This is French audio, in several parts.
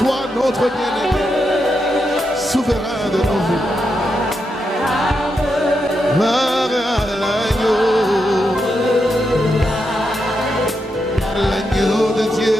Sois notre bien-aimé, souverain de nos vies. Gloire à l'agneau de Dieu.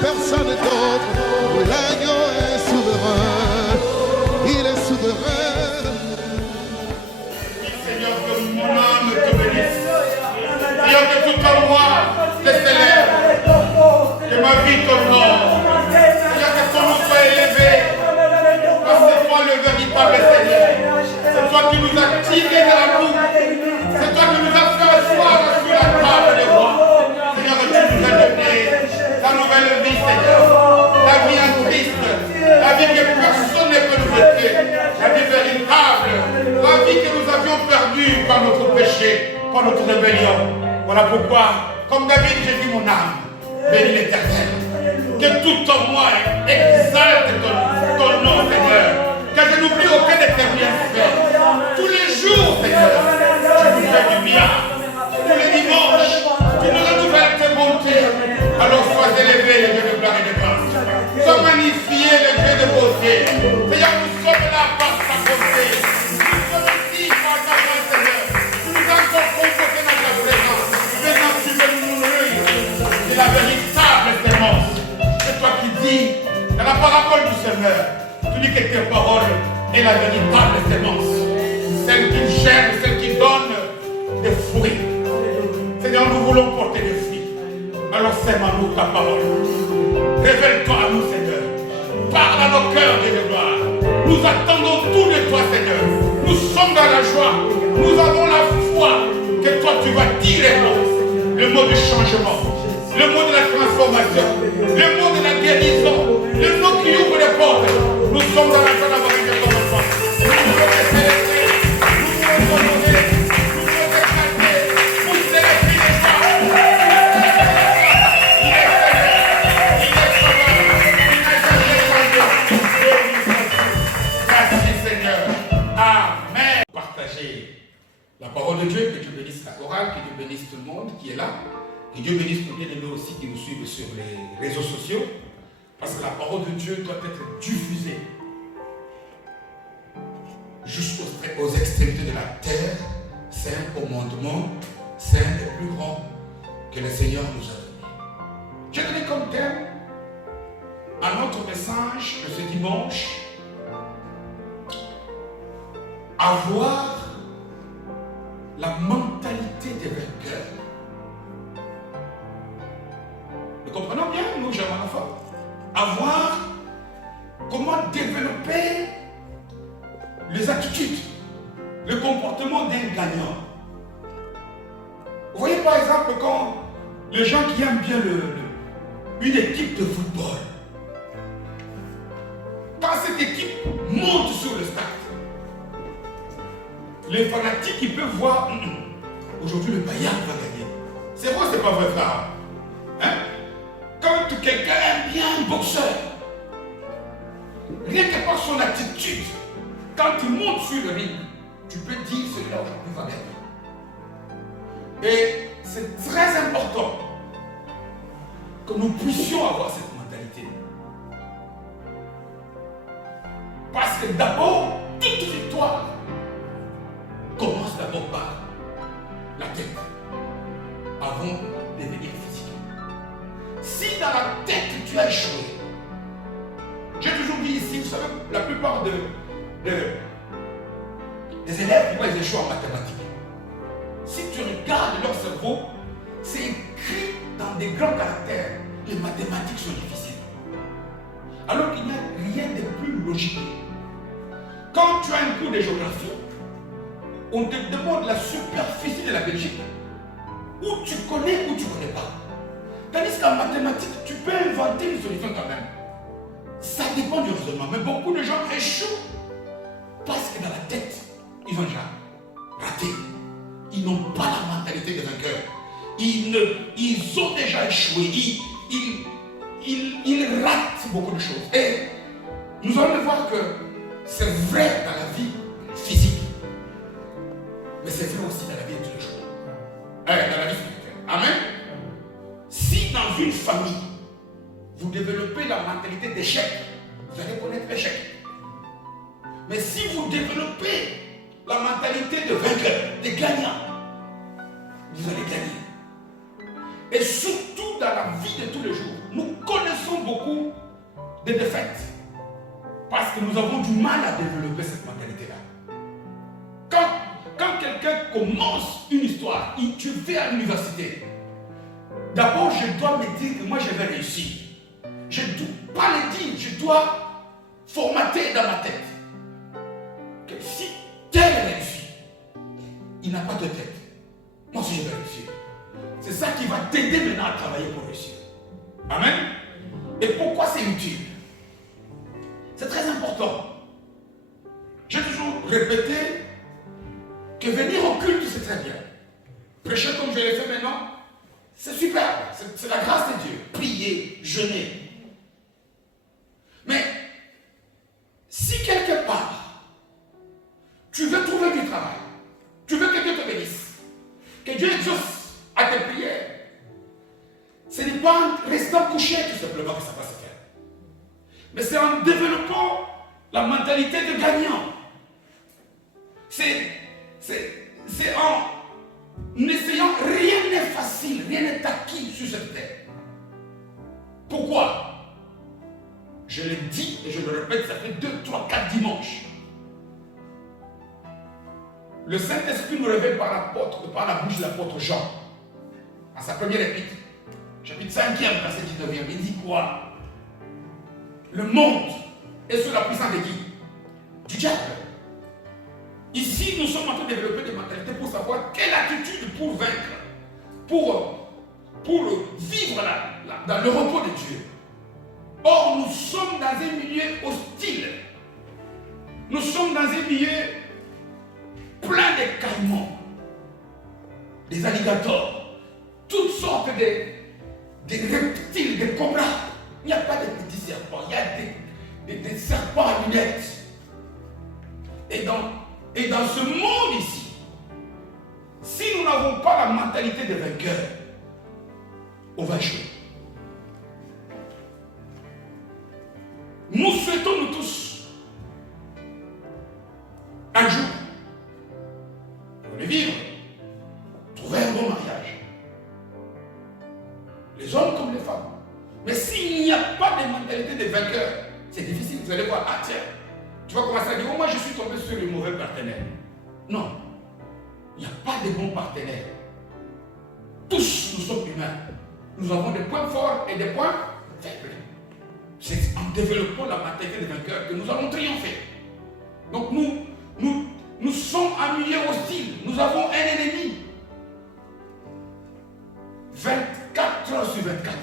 Personne d'autre, l'agneau est souverain, il est souverain. Oui, Seigneur, que mon âme te bénisse. Seigneur, que tout en moi te célèbre, que ma vie t'honore. Seigneur, que ton nom soit élevé, parce que c'est toi le véritable Seigneur. C'est toi qui nous as tirés de la boue. C'est toi qui nous as fait asseoir sur la table des rois. Seigneur, que tu nous as donné la nouvelle vie, Seigneur, la vie en Christ, la vie que personne ne peut nous ôter, la vie véritable, la vie que nous avions perdue par notre péché, par notre rébellion. Voilà pourquoi, comme David, j'ai dit mon âme, bénis l'Éternel, que tout en moi exalte ton nom, Seigneur, que je n'oublie aucun de tes bienfaits. Tous les jours, Seigneur, tu nous fais du bien. Tous les dimanches, tu nous renouvelles tes bontés. Alors sois élevé, le Dieu de gloire et de grâce. Sois magnifié, le Dieu de beauté. Seigneur, nous sommes là par ta beauté. Nous sommes ici par ta grâce, Seigneur. Tu nous as encore convoqués dans ta présence. Maintenant, tu veux nous nourrir. C'est la véritable sémence. C'est toi qui dis, dans la parabole du Seigneur, tu dis que tes paroles est la véritable sémence. Celle qui germe, celle qui donne des fruits. Seigneur, nous voulons porter des fruits. Alors sème à nous ta parole. Révèle-toi à nous, Seigneur. Parle à nos cœurs, Dieu de gloire. Nous attendons tout de toi, Seigneur. Nous sommes dans la joie. Nous avons la foi que toi tu vas dire le mot du changement, le mot de la transformation, le mot de la guérison, le mot qui ouvre les portes. Nous sommes dans la joie d'avoir été ton enfant. Nous voulons te célébrer. Nous voulons t'honorer. Nous voulons t'exalter. Nous célébrer les joies. La parole de Dieu, que Dieu bénisse la chorale, que Dieu bénisse tout le monde qui est là, que Dieu bénisse nos bien-aimés aussi qui nous suivent sur les réseaux sociaux, parce que la parole de Dieu doit être diffusée jusqu'aux extrémités de la terre. C'est un commandement, c'est un des plus grands que le Seigneur nous a donné. J'ai donné comme thème à notre message de ce dimanche, avoir la mentalité des vainqueurs. Nous comprenons bien, nous, jeunes enfants, avoir comment développer les attitudes, le comportement d'un gagnant. Vous voyez par exemple quand les gens qui aiment bien une équipe de football, quand cette équipe monte sur le stade, les fanatiques, ils peuvent voir, aujourd'hui le Bayern va gagner. C'est vrai, c'est pas vrai, frère. Hein? Quand quelqu'un aime bien un boxeur, rien que par son attitude, quand il monte sur le ring, tu peux dire celui-là aujourd'hui va gagner. Et c'est très important que nous puissions avoir cette mentalité. Parce que d'abord, toute victoire commence d'abord par la tête, avant de devenir physique. Si dans la tête tu as échoué, j'ai toujours dit ici, vous savez, la plupart des élèves, pourquoi ils échouent en mathématiques? Si tu regardes leur cerveau, c'est écrit dans des grands caractères. Les mathématiques sont difficiles. Alors qu'il n'y a rien de plus logique. Quand tu as un cours de géographie, on te demande la superficie de la Belgique. Ou tu connais ou tu ne connais pas. Tandis qu'en mathématiques, tu peux inventer une solution quand même. Ça dépend du raisonnement. Mais beaucoup de gens échouent parce que dans la tête, ils ont déjà raté. Ils n'ont pas la mentalité des vainqueurs. Ils ont déjà échoué. Ils ratent beaucoup de choses. Et nous allons voir que c'est vrai dans la vie physique. Mais c'est vrai aussi dans la vie de tous les jours. Dans la vie spirituelle. Amen. Si dans une famille, vous développez la mentalité d'échec, vous allez connaître l'échec. Mais si vous développez la mentalité de vainqueur, de gagnant, vous allez gagner. Et surtout dans la vie de tous les jours, nous connaissons beaucoup de défaites. Parce que nous avons du mal à développer cette mentalité-là. Quand quelqu'un commence une histoire, tu vas à l'université, d'abord je dois me dire que moi je vais réussir. Je ne dois pas le dire, je dois formater dans ma tête que si tel réussit, il n'a pas de tête. Moi aussi je vais réussir. C'est ça qui va t'aider maintenant à travailler pour réussir. Amen. Et pourquoi c'est utile? C'est très important. J'ai toujours répété que venir au culte, c'est très bien. Prêcher comme je l'ai fait maintenant, c'est super. C'est la grâce de Dieu. Prier, jeûner. Mais si quelque part, tu veux trouver du travail, tu veux que Dieu te bénisse, que Dieu exauce à tes prières, ce n'est pas en restant couché tout simplement que ça va se faire. Mais c'est en développant la mentalité de gagnant. C'est en essayant, rien n'est facile, rien n'est acquis sur cette terre. Pourquoi? Je le dis et je le répète, ça fait 2, 3, 4 dimanches. Le Saint-Esprit nous révèle par la bouche de l'apôtre Jean, à sa première épître, chapitre 5e, verset 19e. Il dit quoi? Le monde est sous la puissance de qui? Du diable. Ici, nous sommes en train de développer des mentalités pour savoir quelle attitude pour vaincre, pour vivre dans le repos de Dieu. Or, nous sommes dans un milieu hostile. Nous sommes dans un milieu plein de caïmans, des alligators, toutes sortes de reptiles, de cobras. Il n'y a pas de petits serpents, il y a des serpents à lunettes. Et dans ce monde ici, si nous n'avons pas la mentalité de vainqueur, on va échouer. Nous souhaitons nous tous un jour pour le vivre, trouver un bon mariage. Les hommes comme les femmes. Mais s'il n'y a pas de mentalité de vainqueur, c'est difficile. Vous allez voir, ah tiens, tu vas commencer à dire, oh, moi je suis tombé sur le mauvais partenaire. Non, il n'y a pas de bons partenaires. Tous nous sommes humains. Nous avons des points forts et des points faibles. C'est en développant la mentalité de vainqueur que nous allons triompher. Donc nous sommes en milieu hostile. Nous avons un ennemi. 24 heures sur 24.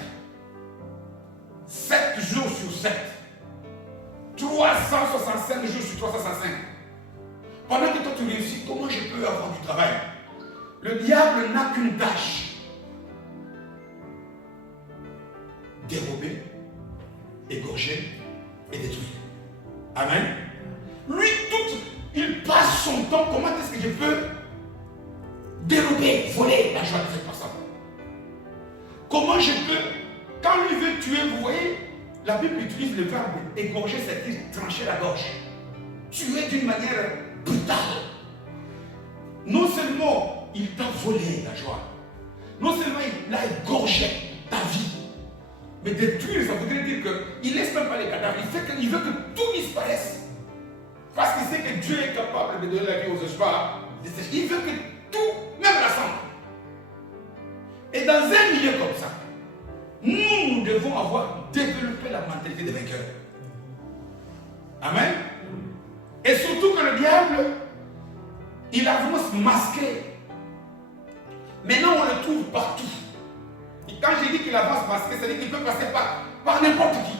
7 jours sur 7. 365 jours sur 365. Pendant que toi tu réussis, comment je peux avoir du travail? Le diable n'a qu'une tâche. Dérober, égorger et détruire. Amen. Lui, il passe son temps, comment est-ce que je peux dérober, voler la joie de cette personne? Comment je peux, quand lui veut tuer, vous voyez, la Bible utilise le verbe égorger, c'est-à-dire trancher la gorge. tué d'une manière brutale. Non seulement il t'a volé la joie, non seulement il a égorgé ta vie, mais détruire, ça voudrait dire qu'il ne laisse même pas les cadavres. Il veut que tout disparaisse. Parce qu'il sait que Dieu est capable de donner la vie aux espoirs. Il veut que tout, même la cendre. Et dans un milieu comme ça, nous devons avoir développé la mentalité des vainqueurs. Amen. Et surtout que le diable, il avance masqué. Maintenant, on le trouve partout. Et quand j'ai dit qu'il avance masqué, c'est-à-dire qu'il peut passer par n'importe qui.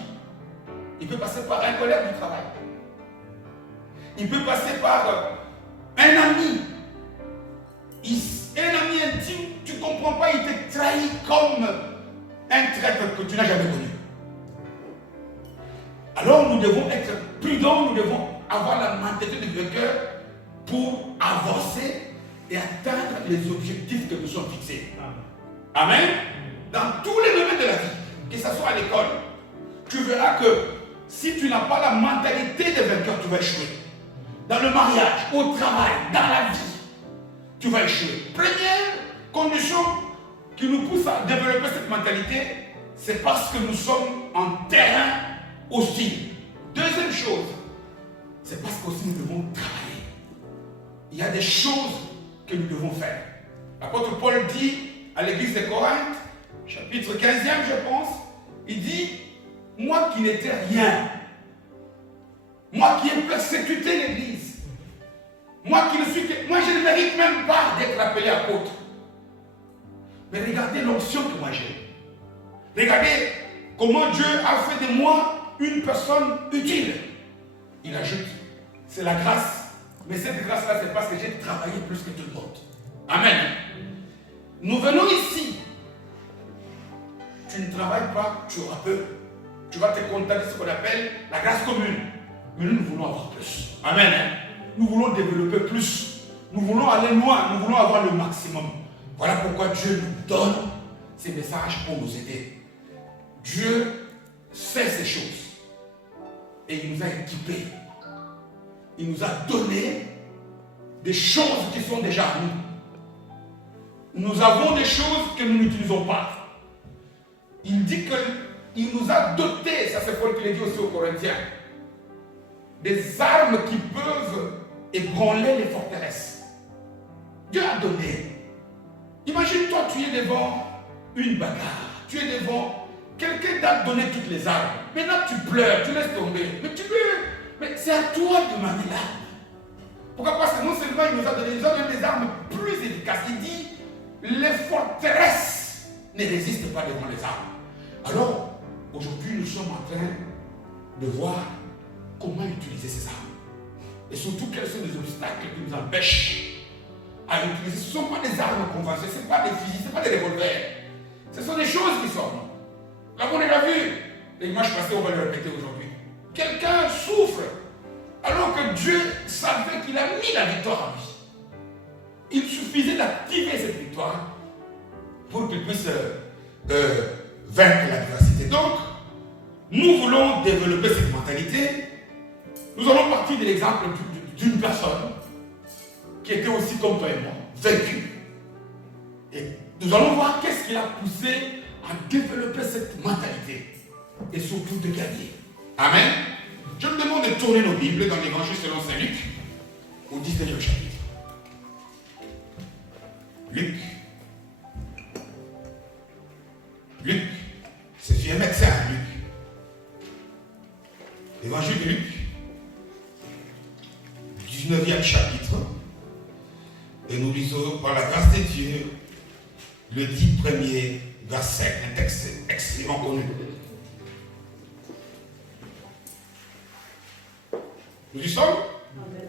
Il peut passer par un collègue du travail. Il peut passer par un ami. Un ami intime, tu ne comprends pas, il te trahit comme un traître que tu n'as jamais connu. Alors nous devons être prudents, nous devons avoir la mentalité de vainqueur pour avancer et atteindre les objectifs que nous sommes fixés. Amen. Dans tous les domaines de la vie, que ce soit à l'école, tu verras que si tu n'as pas la mentalité de vainqueur, tu vas échouer. Dans le mariage, au travail, dans la vie, tu vas échouer. Première condition qui nous pousse à développer cette mentalité, c'est parce que nous sommes en terrain hostile. Deuxième chose, c'est parce qu'aussi nous devons travailler. Il y a des choses que nous devons faire. L'apôtre Paul dit à l'église de Corinthe, chapitre 15e, je pense, il dit, moi qui n'étais rien, moi qui ai persécuté l'église, moi je ne mérite même pas d'être appelé apôtre. Mais regardez l'onction que moi j'ai. Regardez comment Dieu a fait de moi une personne utile. Il ajoute, c'est la grâce. Mais cette grâce-là, c'est parce que j'ai travaillé plus que tout le monde. Amen. Nous venons ici. Tu ne travailles pas, tu auras peu. Tu vas te contenter de ce qu'on appelle la grâce commune. Mais nous voulons avoir plus. Amen. Nous voulons développer plus. Nous voulons aller loin. Nous voulons avoir le maximum. Voilà pourquoi Dieu nous donne ces messages pour nous aider. Dieu sait ces choses. Et il nous a équipés. Il nous a donné des choses qui sont déjà à nous. Nous avons des choses que nous n'utilisons pas. Il dit qu'il nous a dotés, ça c'est Paul qui l'a dit aussi aux Corinthiens, des armes qui peuvent ébranler les forteresses. Dieu a donné. Imagine-toi, tu es devant une bagarre, tu es devant quelqu'un t'a donné toutes les armes. Maintenant tu pleures, tu laisses tomber. Mais c'est à toi de manier l'arme. Pourquoi? Parce que non seulement il nous a donné des armes plus efficaces. Il dit, les forteresses ne résistent pas devant les armes. Alors, aujourd'hui, nous sommes en train de voir comment utiliser ces armes. Et surtout, quels sont les obstacles qui nous empêchent à utiliser. Ce ne sont pas des armes conventionnelles, ce ne sont pas des fusils, ce ne sont pas des revolvers. Ce sont des choses qui sont. Là, on l'a vu. L'image passée, on va le répéter aujourd'hui. Quelqu'un souffre alors que Dieu savait qu'il a mis la victoire en lui. Il suffisait d'activer cette victoire pour qu'il puisse vaincre l'adversité. Donc, nous voulons développer cette mentalité. Nous allons partir de l'exemple d'une personne qui était aussi comme toi et moi, vaincue. Et nous allons voir qu'est-ce qui l'a poussé à développer cette mentalité et surtout de gagner. Amen. Je me demande de tourner nos Bibles dans l'évangile selon Saint Luc au 19e chapitre. Luc, c'est un médecin, Luc. L'évangile de Luc, 19e chapitre, et nous lisons par la grâce de Dieu le 10 premier verset, un texte extrêmement connu. Nous y sommes? Amen.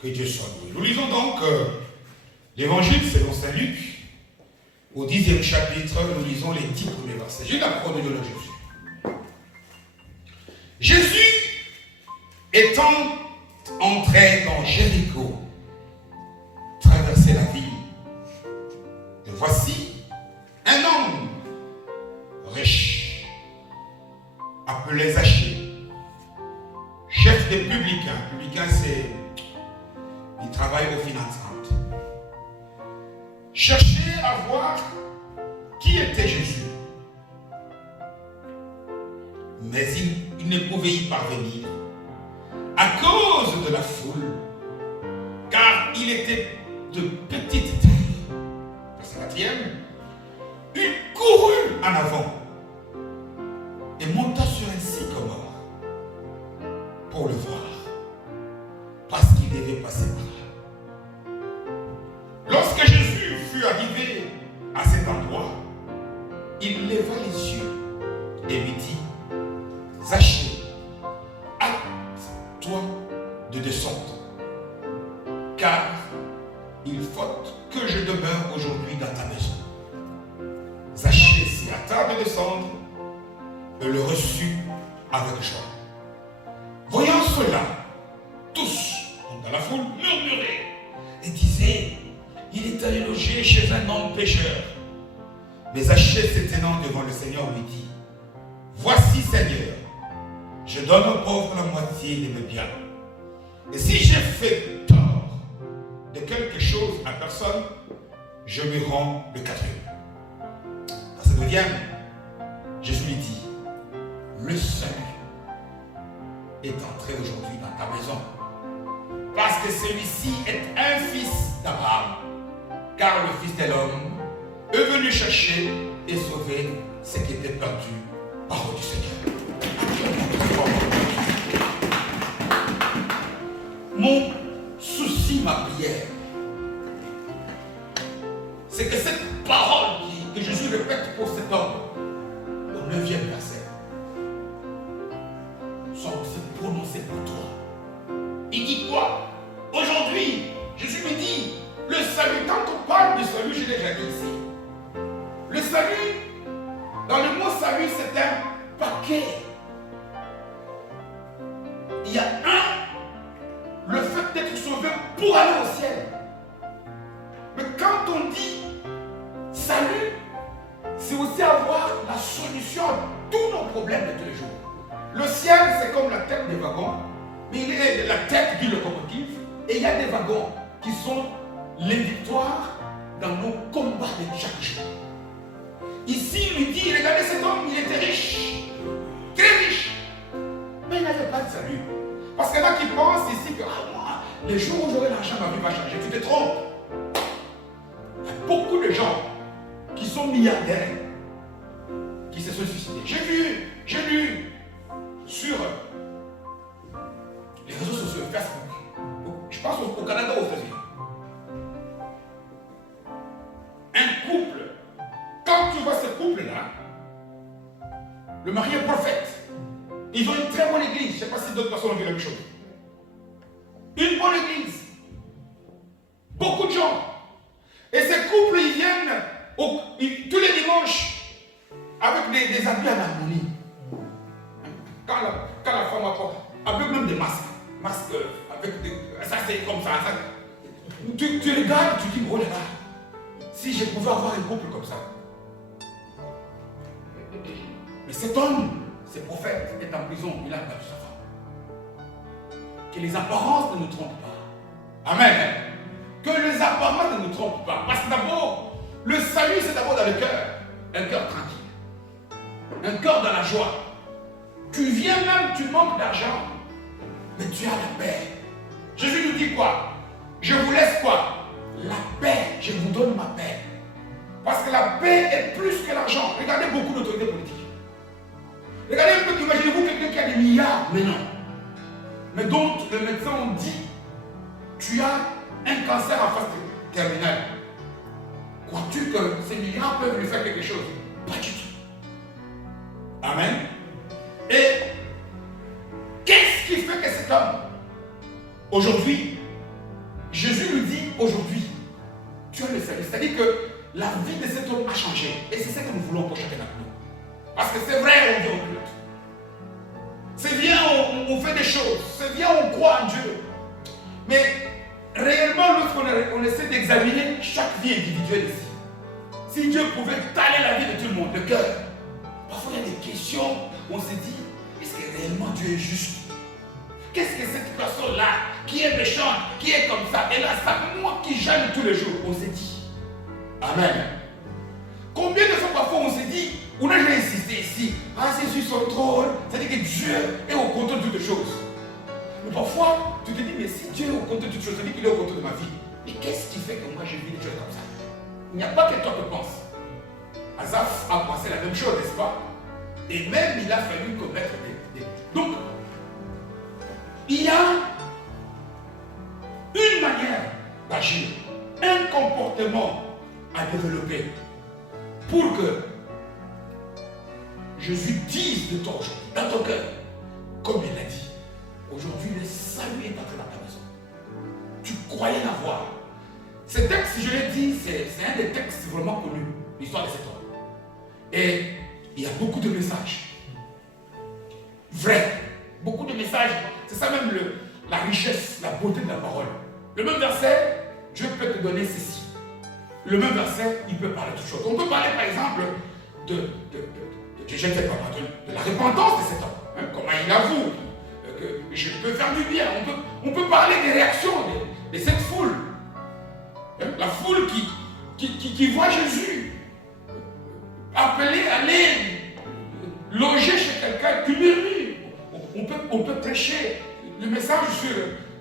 Que Dieu soit loué. Nous lisons donc l'évangile selon Saint Luc, au 10e chapitre, nous lisons les 10 premiers versets. J'ai la chronologie de Jésus. Jésus étant entré dans Jéricho, traversait la ville. Et voici un homme riche, appelé Zachée, chef était publicain. Publicain, c'est... Il travaille au financement. Cherchait à voir qui était Jésus. Mais il ne pouvait y parvenir à cause de la foule, car il était de petite taille. Verset 4e, il courut en avant et monta sur un sycomore pour le voir, parce qu'il devait passer par là. Lorsque Jésus fut arrivé à cet endroit, il leva les yeux et lui dit: Zachée, hâte-toi de descendre, car il faut que je demeure aujourd'hui dans ta maison. Zachée s'y hâta de descendre et le reçut avec joie. Voyant cela, tous dans la foule murmuraient et disaient: il est allé loger chez un homme pécheur. Mais Zachée, se tenant devant le Seigneur, lui dit: voici, Seigneur, je donne aux pauvres la moitié de mes biens. Et si j'ai fait tort de quelque chose à personne, je me rends le quatrième. Verset 9e, Jésus lui dit: le salut est entré aujourd'hui dans ta maison, parce que celui-ci est un fils d'Abraham, car le Fils de l'homme est venu chercher et sauver ce qui était perdu. Parole du Seigneur. Mon souci, ma prière, c'est que cette parole que Jésus répète pour cet homme, au 9e verset, soit aussi prononcée pour toi. Il dit quoi? Aujourd'hui, Jésus me dit, le salut, quand on parle du salut, je l'ai déjà dit ici. Le salut, dans le mot salut, c'est un paquet. Il y a le fait d'être sauvé pour aller au ciel. Mais quand on dit salut, c'est aussi avoir la solution à tous nos problèmes de tous les jours. Le ciel, c'est comme la tête des wagons, mais il est la tête du locomotive, et il y a des wagons qui sont les victoires dans nos combats de chaque jour. Ici, il lui dit, regardez cet homme, il était riche, très riche, mais il n'avait pas de salut. Parce qu'il y en a qui pensent ici que moi, les jours où j'aurai l'argent, ma vie va changer. Tu te trompes. Il y a beaucoup de gens qui sont milliardaires qui se sont suicidés. J'ai lu sur les réseaux sociaux, Facebook, je pense au Canada, aux États-Unis. Un couple, quand tu vois ce couple-là, le mari est prophète. Ils ont une très bonne église. Je ne sais pas si d'autres personnes ont vu la même chose. Une bonne église. Beaucoup de gens. Et ces couples, ils viennent tous les dimanches avec des habits en harmonie. Quand la femme apporte, avec même des masques. Masques avec des... Ça c'est comme ça. Tu regardes, tu dis, oh là là, si je pouvais avoir un couple comme ça. Mais cet homme, ce prophète, est en prison, il a perdu sa femme. Que les apparences ne nous trompent pas. Amen. Que les apparences ne nous trompent pas. Parce que d'abord, le salut, c'est d'abord dans le cœur. Un cœur tranquille. Un cœur dans la joie. Tu viens même, tu manques d'argent, mais tu as la paix. Jésus nous dit quoi? Je vous laisse quoi? La paix. Je vous donne ma paix. Parce que la paix est plus que l'argent. Regardez beaucoup d'autorités politiques. Regardez un peu, imaginez-vous quelqu'un qui a des milliards, mais non. Mais donc, le médecin on dit, tu as un cancer en phase terminale. Crois-tu que ces milliards peuvent lui faire quelque chose? Pas du tout. Amen. Et qu'est-ce qui fait que cet homme, aujourd'hui, Jésus lui dit, aujourd'hui, tu as le salut. C'est-à-dire que la vie de cet homme a changé. Et c'est ce que nous voulons pour chacun d'entre nous. Parce que c'est vrai, on vient au culte. C'est bien, on fait des choses. C'est bien, on croit en Dieu. Mais réellement, lorsqu'on essaie d'examiner chaque vie individuelle ici, si Dieu pouvait taler la vie de tout le monde, le cœur, parfois il y a des questions où on se dit, est-ce que réellement Dieu est juste? qu'est-ce que cette personne-là, qui est méchante, qui est comme ça, et là, ça, moi qui gêne tous les jours, on s'est dit. Amen. Combien de fois parfois on s'est dit, on a déjà insisté ici, ah c'est sur son trône, c'est-à-dire que Dieu est au contrôle de toutes choses. Mais parfois, tu te dis, mais si Dieu est au contrôle de toutes choses, ça veut dire qu'il est au contrôle de ma vie. Mais qu'est-ce qui fait que moi je vis des choses comme ça? Il n'y a pas que toi qui penses. Asaph a pensé la même chose, n'est-ce pas? Et même il a fallu commettre des... Donc, il y a une manière d'agir, un comportement à développer pour que Jésus dise de toi aujourd'hui, dans ton cœur, comme il l'a dit, aujourd'hui le salut est entré dans ta maison. Tu croyais l'avoir. Ce texte, je l'ai dit, c'est un des textes vraiment connus, l'histoire de cet homme. Et il y a beaucoup de messages. Vrai. Beaucoup de messages. C'est ça même la richesse, la beauté de la parole. Le même verset, Dieu peut te donner ceci. Le même verset, il peut parler de toutes choses. On peut parler par exemple de la repentance de cet homme. Hein, comment il avoue que je peux faire du bien. On peut parler des réactions de cette foule. Hein, la foule qui voit Jésus appeler, aller loger chez quelqu'un qui murmure. On peut prêcher le message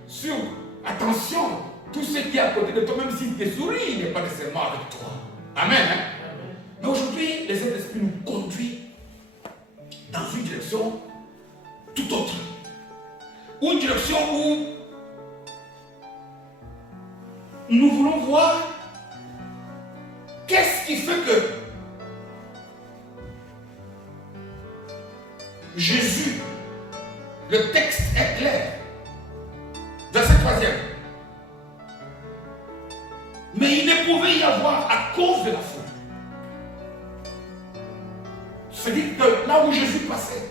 sur attention, tout ce qui est à côté de toi, même s'il te sourit, il n'est pas nécessairement avec toi. Amen. Hein? Mais aujourd'hui, les Saint-Esprit nous conduit dans une direction tout autre. Une direction où nous voulons voir qu'est-ce qui fait que Jésus, le texte est clair. Verset 3e. Mais il ne pouvait y avoir à cause de la foule. C'est-à-dire que là où Jésus passait,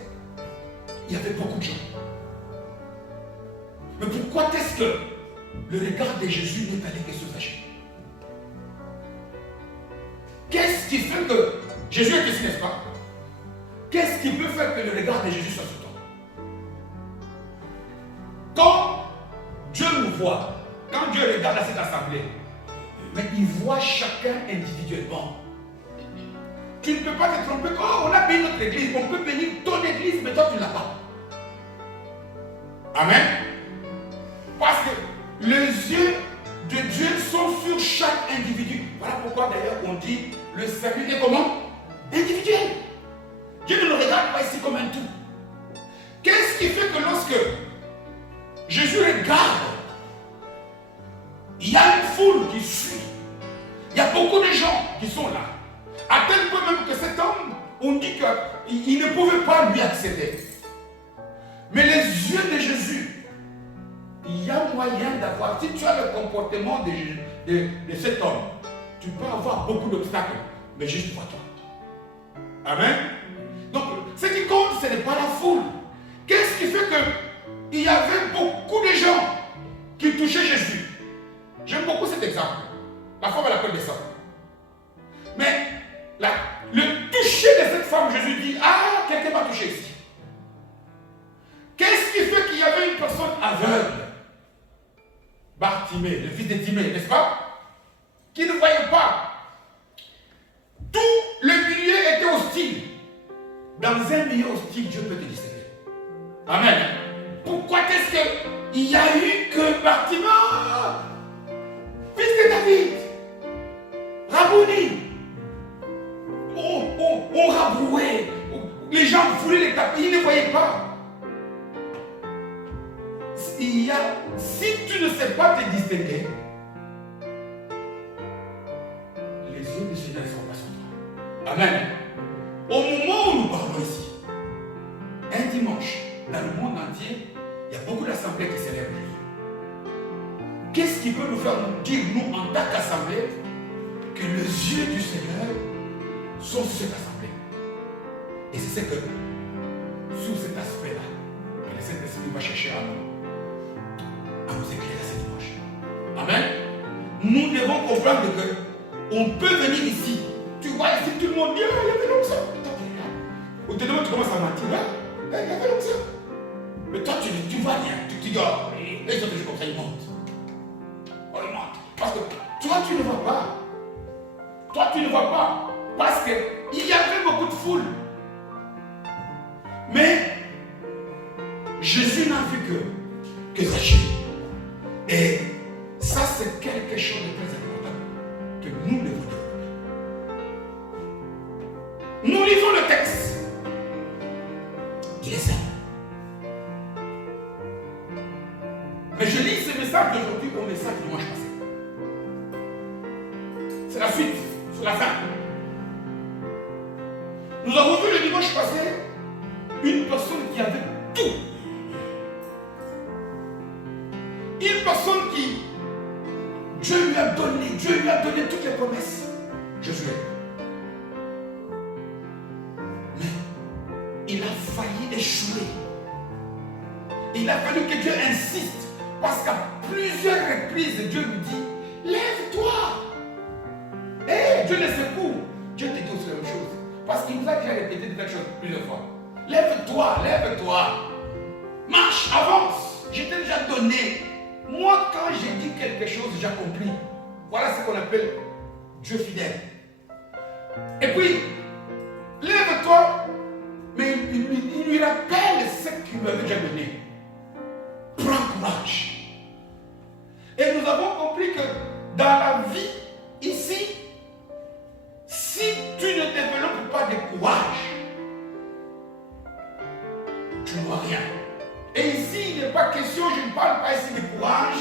il y avait beaucoup de gens. Mais pourquoi est-ce que le regard de Jésus n'est allé que sur Zachée? Qu'est-ce qui fait que Jésus est ici, n'est-ce pas? Qu'est-ce qui peut faire que le regard de Jésus soit sur toi? Quand Dieu nous voit, quand Dieu regarde à cette assemblée, mais il voit chacun individuellement. Tu ne peux pas te tromper. Oh, on a béni notre église. On peut bénir ton église, mais toi tu ne l'as pas. Amen. Parce que les yeux de Dieu sont sur chaque individu. Voilà pourquoi d'ailleurs on dit le salut est comment? Individuel. Dieu ne le regarde pas ici comme un tout. Qu'est-ce qui fait que lorsque Jésus regarde, il y a une foule qui suit. Il y a beaucoup de gens qui sont là. À tel point même que cet homme, on dit qu'il ne pouvait pas lui accéder. Mais les yeux de Jésus, il y a moyen d'avoir, si tu as le comportement de cet homme, tu peux avoir beaucoup d'obstacles, mais juste pour toi. Amen. Donc, ce qui compte, ce n'est pas la foule. Qu'est-ce qui fait qu'il y avait beaucoup de gens qui touchaient Jésus? J'aime beaucoup cet exemple. La femme, elle appelle des sangs. Mais le toucher de cette femme, Jésus dit, ah, quelqu'un m'a touché ici. Qu'est-ce qui fait qu'il y avait une personne aveugle? Bartimée, le fils de Timée, n'est-ce pas? Qui ne voyait pas. Tout le milieu était hostile. Dans un milieu hostile, Dieu peut te discerner. Amen. Pourquoi est-ce qu'il y a eu que Bartimée, fils de David, Rabouni, on rabrouait, les gens voulaient les taper, ils ne voyaient pas. Si tu ne sais pas te distinguer, les yeux du Seigneur ne sont pas sur toi. Amen. Au moment où nous parlons ici, un dimanche, dans le monde entier, il y a beaucoup d'assemblées qui célèbrent Jésus. Qu'est-ce qui peut nous faire nous dire, nous, en tant qu'assemblée, que les yeux du Seigneur sont sur cette assemblée? Et c'est ce que, sur cet aspect-là, que le Saint-Esprit va chercher à nous éclairer ce dimanche. Amen. Nous devons comprendre qu'on peut venir ici. Tu vois ici, tout le monde dit, ah, il y avait l'onction. Toi, tu regardes. Au téléphone, tu commences à mentir. Ah, il y avait l'onction. Mais toi, tu vois rien. vigueur. Et ils sont toujours comme ça, ils montent. Oh, ils montent. Parce que toi, tu ne vois pas. Toi, tu ne vois pas. Parce qu'il y avait beaucoup de foule. Mais Jésus n'a vu que Zachée. Et ça, c'est quelque chose de très important que nous devons développer. Nous lisons le texte. Il est ça. Mais je lis ce message d'aujourd'hui au message du dimanche passé. C'est la suite, c'est la fin. Nous avons vu le dimanche passé une personne qui avait tout. Une personne qui, Dieu lui a donné toutes les promesses. Josué. Mais il a failli échouer. Il a fallu que Dieu insiste. Parce qu'à plusieurs reprises, Dieu lui dit, lève-toi. Et Dieu ne secoue. Dieu te dit aussi la même chose. Parce qu'il nous a déjà répété de quelque chose plusieurs fois. Lève-toi, lève-toi. Marche, avance. Je t'ai déjà donné. Moi, quand j'ai dit quelque chose, j'accomplis. Voilà ce qu'on appelle Dieu fidèle. Et puis, lève-toi. Mais il lui rappelle ce qu'il m'avait déjà donné. Prends courage. Et nous avons compris que dans la vie, ici, si tu ne développes pas de courage, tu n'auras rien. Et ici, il n'est pas question, je ne parle pas ici de courage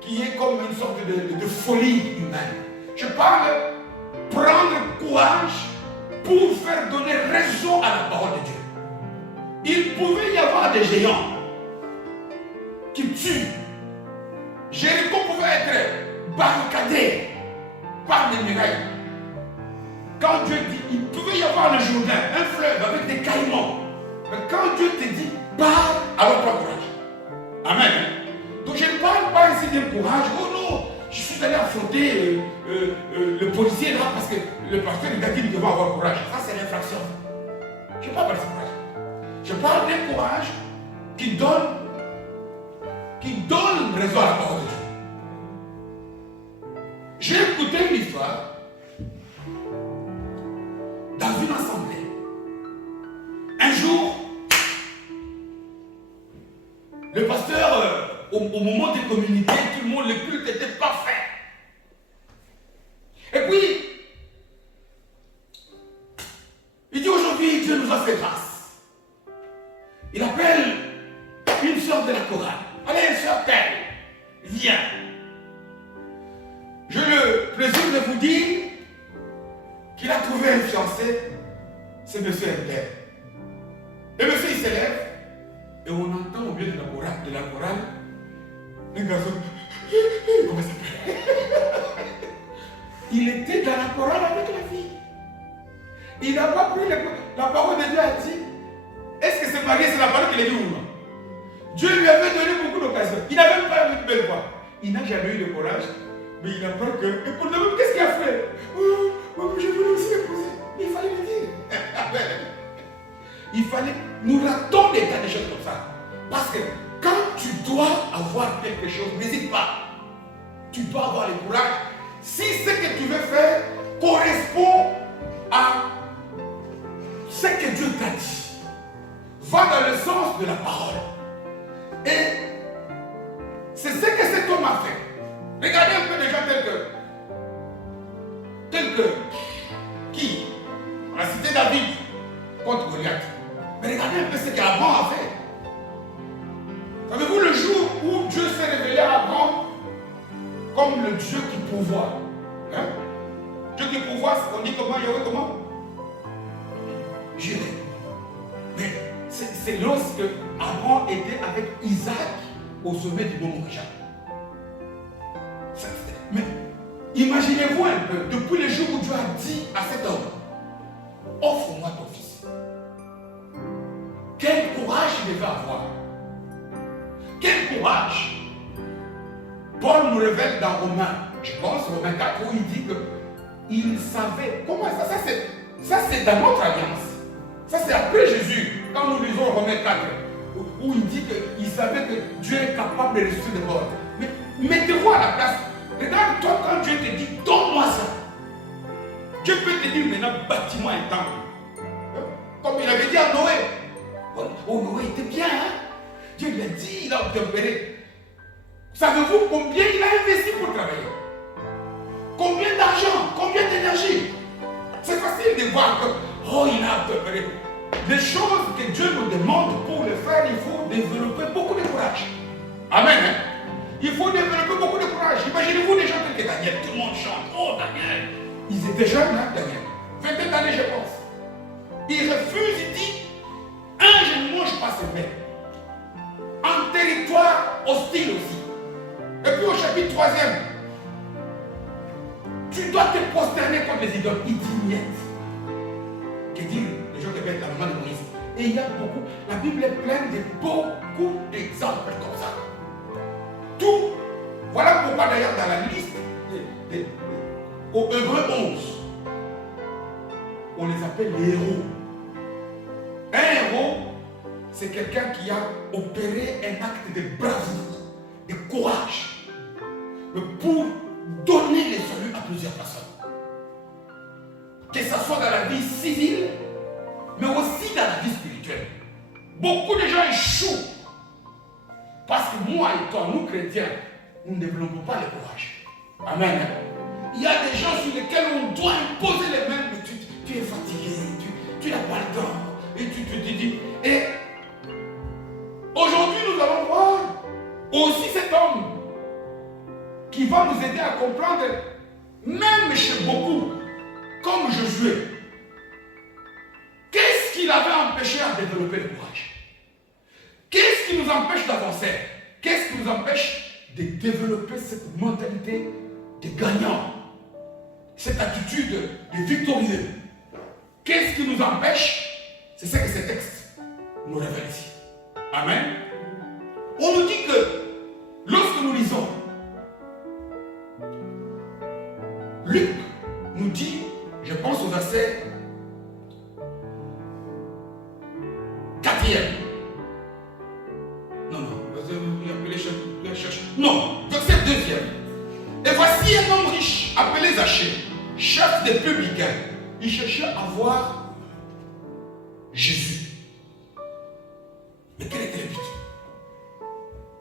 qui est comme une sorte de folie humaine. Je parle de prendre courage pour faire donner raison à la parole de Dieu. Il pouvait y avoir des géants qui tuent. Jéricho pouvait être barricadé par des murailles. Quand Dieu dit, il pouvait y avoir le Jourdain, un fleuve avec des caïmans. Mais quand Dieu te dit, pars, alors prends courage. Amen. Donc je ne parle pas ici d'un courage. Oh non, je suis allé affronter le policier là parce que le pasteur il a dit qu'il devait avoir courage. Ça c'est l'infraction. Je ne parle pas de ce courage. Je parle d'un courage qui donne raison à la parole de Dieu. J'ai écouté une histoire dans une assemblée. Un jour, le pasteur, au moment de communiquer, tout le monde, le culte était parfait. Et puis, il dit aujourd'hui, Dieu nous a fait grâce. Il appelle une sœur de la chorale. Allez, sœur telle, viens. J'ai le plaisir de vous dire qu'il a trouvé un fiancé, c'est monsieur Ender. Et monsieur il s'élève et on entend au milieu de la chorale un garçon. Comment ça s'appelle? Il était dans la chorale avec la fille. Il n'a pas pris la parole de Dieu a dit. Est-ce que c'est marié, c'est la parole qu'il a dit ou non? Dieu lui avait donné beaucoup d'occasions. Il n'avait même pas une belle voix. Il n'a jamais eu de courage. Mais il a peur que. Et pour demain, qu'est-ce qu'il a fait? Je voulais aussi l'épouser. Il fallait le dire. Il fallait. Nous ratons des tas de choses comme ça. Parce que quand tu dois avoir quelque chose, n'hésite pas. Tu dois avoir le courage. Si ce que tu veux faire correspond à ce que Dieu t'a dit, va dans le sens de la parole. Et c'est ce que cet homme a fait. Regardez un peu des gens tels que qui? On a cité David contre Goliath. Mais regardez un peu ce qu'Abraham a fait. Savez-vous le jour où Dieu s'est révélé à Abraham comme le Dieu qui pourvoit? Hein? Dieu qui pourvoit, on dit comment? Il y aurait comment? J'irai. Mais c'est lorsque Abraham était avec Isaac au sommet du mont Moriah. Mais imaginez-vous un peu, depuis le jour où Dieu a dit à cet homme, offre-moi ton fils. Quel courage il devait avoir. Quel courage. Paul nous révèle dans Romains, je pense Romains 4, où il dit qu'il savait. Comment ça? Ça c'est dans notre alliance. Ça c'est après Jésus. Quand nous lisons Romains 4, où où il dit qu'il savait que Dieu est capable de ressusciter des morts. Mais mettez-vous à la place. Regarde-toi quand Dieu te dit, donne-moi ça. Dieu peut te dire maintenant, bâtis-moi un temple. Comme il avait dit à Noé. Oh, Noé était bien, hein? Dieu l'a dit, il a obtempéré. Savez-vous combien il a investi pour travailler? Combien d'argent? Combien d'énergie? C'est facile de voir que, oh, il a obtempéré. Les choses que Dieu nous demande pour le faire, il faut développer beaucoup de courage. Amen. Hein? Il faut développer beaucoup de courage. Imaginez-vous des gens tels que Daniel. Tout le monde chante. Oh, Daniel. Ils étaient jeunes, hein, Daniel. 20 années, je pense. Il refuse, il dit, je ne mange pas ce pain. En territoire hostile aussi. Et puis au chapitre 3e, tu dois te prosterner contre les idoles. Il dit niet. Que dire les gens qui mettent la main de Moïse. Et il y a beaucoup, la Bible est pleine de beaucoup d'exemples comme ça. Tout. Voilà pourquoi d'ailleurs dans la liste au Hébreu 11, on les appelle les héros. Un héros, c'est quelqu'un qui a opéré un acte de bravoure, de courage, pour donner le salut à plusieurs personnes. Que ce soit dans la vie civile, mais aussi dans la vie spirituelle. Beaucoup de gens échouent. Parce que moi et toi, nous chrétiens, nous ne développons pas le courage. Amen. Il y a des gens sur lesquels on doit imposer les mains, mais tu es fatigué, tu n'as pas le temps. Et tu te dis. Et aujourd'hui, nous allons voir aussi cet homme qui va nous aider à comprendre, même chez beaucoup, comme Josué, qu'est-ce qui l'avait empêché à développer le courage? Qu'est-ce qui nous empêche d'avancer? Qu'est-ce qui nous empêche de développer cette mentalité de gagnant? Cette attitude de victorieux? Qu'est-ce qui nous empêche? C'est ce que ce texte nous révèle ici. Amen. On nous dit que lorsque nous lisons, Luc nous dit, je pense au verset 4e. Non, verset 2e. Et voici un homme riche, appelé Zachée, chef des publicains. Il cherchait à voir Jésus. Mais quel était le but?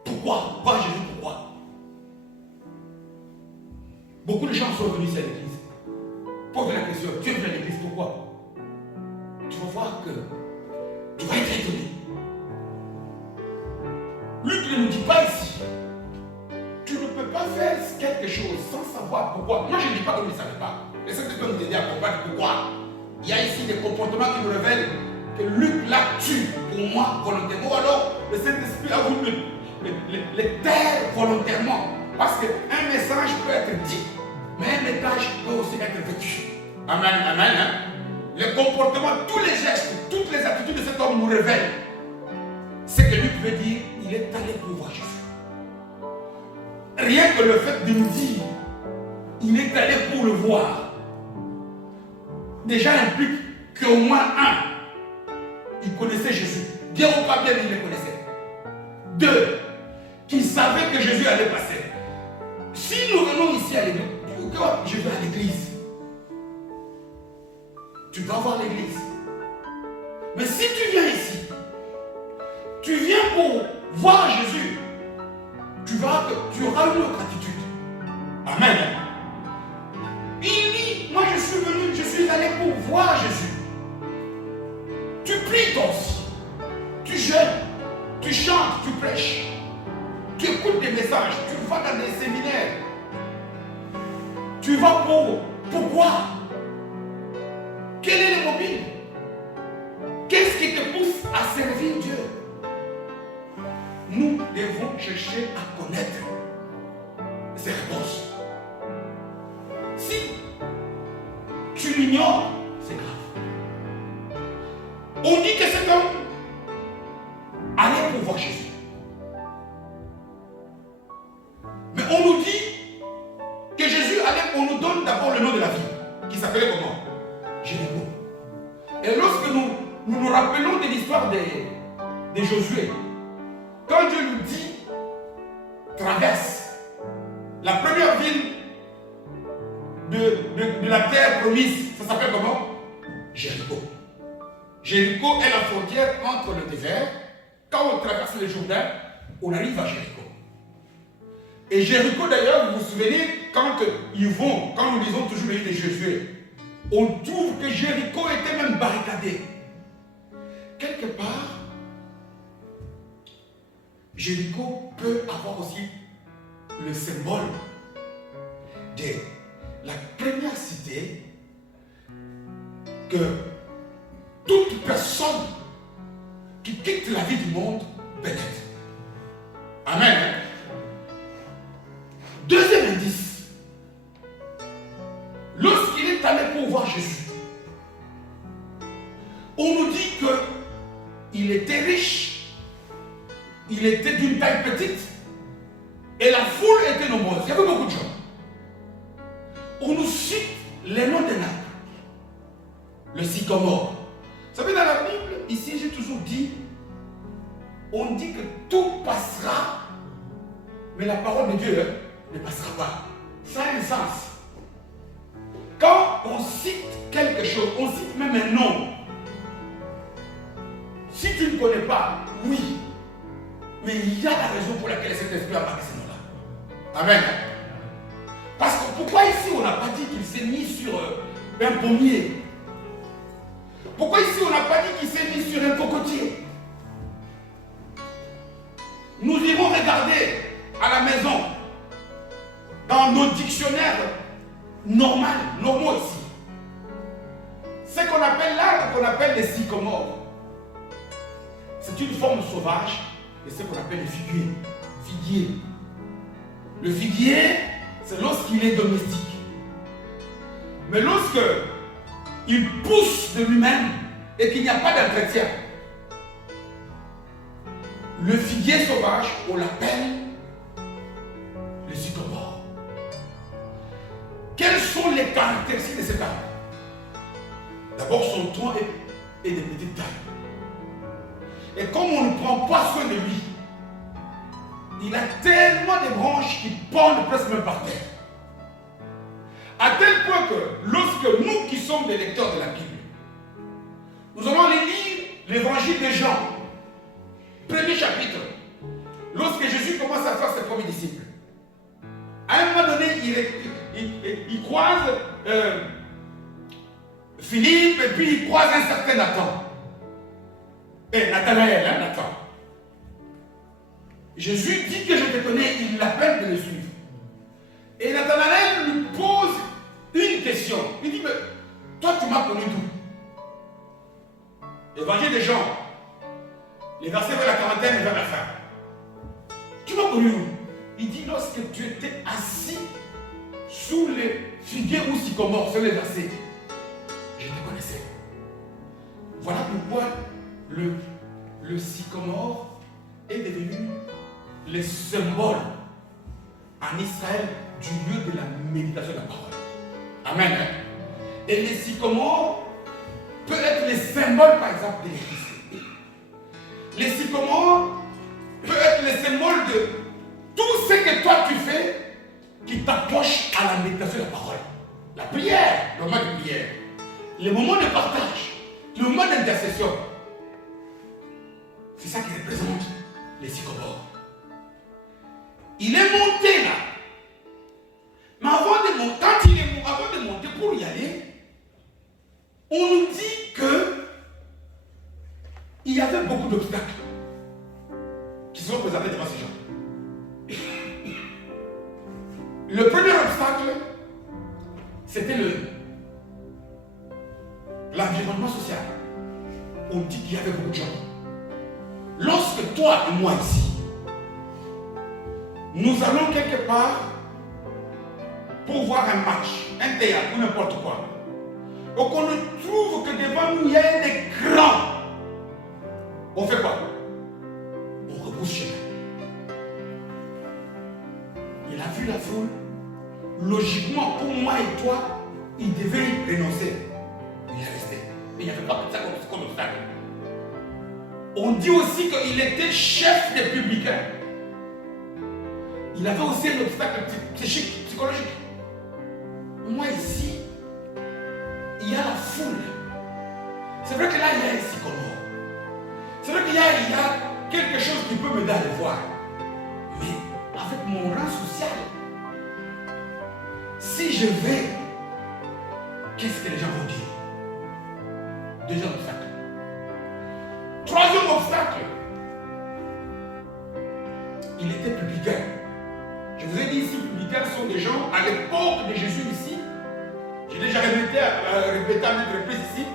Pourquoi? Voir Jésus, pourquoi? Beaucoup de gens sont venus à l'église. Pose la question, tu es venu à l'église, pourquoi? Tu vas voir que tu vas être étonné. Luc ne nous dit pas ici. Tu ne peux pas faire quelque chose sans savoir pourquoi. Moi, je ne dis pas que vous ne savez pas. Et ça peut nous aider à comprendre pourquoi. Il y a ici des comportements qui nous révèlent que Luc l'a tué pour moi volontairement. Ou alors, le Saint-Esprit a voulu les taire volontairement. Parce qu'un message peut être dit, mais un message peut aussi être vécu. Amen, amen. Hein? Les comportements, tous les gestes, toutes les attitudes de cet homme nous révèlent ce que Luc veut dire. Il est allé pour voir Jésus. Rien que le fait de nous dire, il est allé pour le voir, déjà implique qu'au moins un, il connaissait Jésus. Bien ou pas bien, il le connaissait. Deux, qu'il savait que Jésus allait passer. Si nous venons ici à l'église, je vais à l'église. Tu dois voir l'église. Mais si tu viens ici, tu viens pour voir Jésus, tu auras une autre attitude. Amen. Il dit, moi je suis allé pour voir Jésus. Tu pries toi aussi. Tu jeûnes, tu chantes, tu prêches. Tu écoutes des messages, tu vas dans des séminaires. Tu vas pourquoi? Quel est le mobile? Qu'est-ce qui te pousse à servir Dieu? Nous devons chercher à connaître ces réponses. Si tu l'ignores, c'est grave. On dit que cet homme allait pour voir Jésus. Mais on nous dit que Jésus allait, on nous donne d'abord le nom de la ville, qui s'appelait comment? Jéricho. Et lorsque nous nous rappelons de l'histoire de Josué, quand Dieu nous dit traverse, la première ville de la terre promise, ça s'appelle comment? Jéricho. Jéricho est la frontière entre le désert. Quand on traverse le Jourdain, on arrive à Jéricho. Et Jéricho d'ailleurs, vous vous souvenez, quand nous lisons toujours le livre de Josué, on trouve que Jéricho était même barricadé. Quelque part, Jéricho peut avoir aussi le symbole de la première cité que toute personne qui quitte la vie du monde pénètre. Amen. Deuxième indice. Lorsqu'il est allé pour voir Jésus, on nous dit qu'il était riche, il était d'une taille petite, et la foule était nombreuse. Il y avait beaucoup de gens. On nous cite les noms des arbres. Le sycomore. Vous savez, dans la Bible, ici, j'ai toujours dit, on dit que tout passera, mais la parole de Dieu ne passera pas. Ça a un sens. Quand on cite quelque chose, on cite même un nom. Si tu ne connais pas, oui. Mais il y a la raison pour laquelle cet esprit a marqué ce nom-là. Amen. Parce que pourquoi ici on n'a pas dit qu'il s'est mis sur un pommier? Pourquoi ici on n'a pas dit qu'il s'est mis sur un cocotier? Nous irons regarder à la maison, dans nos dictionnaires normaux ici, ce qu'on appelle l'arbre qu'on appelle les sycomores. C'est une forme sauvage de ce qu'on appelle le figuier. Le figuier, c'est lorsqu'il est domestique. Mais lorsque il pousse de lui-même et qu'il n'y a pas d'entretien, le figuier sauvage, on l'appelle le sycomore. Quelles sont les caractéristiques de cet arbre? D'abord, son tronc est de petite taille. Et comme on ne prend pas soin de lui, il a tellement de branches qui pendent presque même par terre. À tel point que lorsque nous qui sommes des lecteurs de la Bible, nous allons aller lire l'évangile de Jean, premier chapitre, lorsque Jésus commence à faire ses premiers disciples. À un moment donné, il croise Philippe et puis il croise un certain Nathan. Et Nathanaël, Nathan. Jésus dit que je te connais, il l'appelle de le suivre. Et Nathanaël lui pose une question. Il dit, mais toi tu m'as connu d'où? Évangile de Jean, les versets vers la quarantaine et vers la fin. Tu m'as connu où? Il dit, lorsque tu étais assis sous les figuiers ou sycomores, sur les versets, je te connaissais. Voilà pourquoi le sycomore est devenu le symbole en Israël du lieu de la méditation de la parole. Amen. Et le sycomore peut être le symbole, par exemple, de l'Église. Le sycomore peut être le symbole de tout ce que toi tu fais qui t'approche à la méditation de la parole. La prière, le moment de prière, le moment de partage, le moment d'intercession. C'est ça qui représente les sycomores. Il est monté là. Mais avant de monter pour y aller, on nous dit que il y avait beaucoup d'obstacles qui sont présentés devant ces gens. Le premier obstacle, c'était l'environnement social. On dit qu'il y avait beaucoup de gens. Lorsque toi et moi ici, nous allons quelque part pour voir un match, un théâtre ou n'importe quoi, et qu'on ne trouve que devant nous il y a un écran, on fait quoi? On repousse chemin. Il a vu la foule. Logiquement, pour moi et toi, il devait y renoncer. Il est resté. Mais il n'y avait pas ça comme obstacle. On dit aussi qu'il était chef des publicains. Il avait aussi un obstacle psychique, psychologique. Moi ici, il y a la foule. C'est vrai que là, il y a un sycomore. C'est vrai qu'il y a quelque chose qui peut me aller voir. Mais avec mon rang social, si je vais, qu'est-ce que les gens vont dire? Deuxième obstacle. Troisième obstacle. Il était publicain. Je vous ai dit ici, publicains sont des gens, à l'époque de Jésus ici, j'ai déjà répété à maintes reprises ici,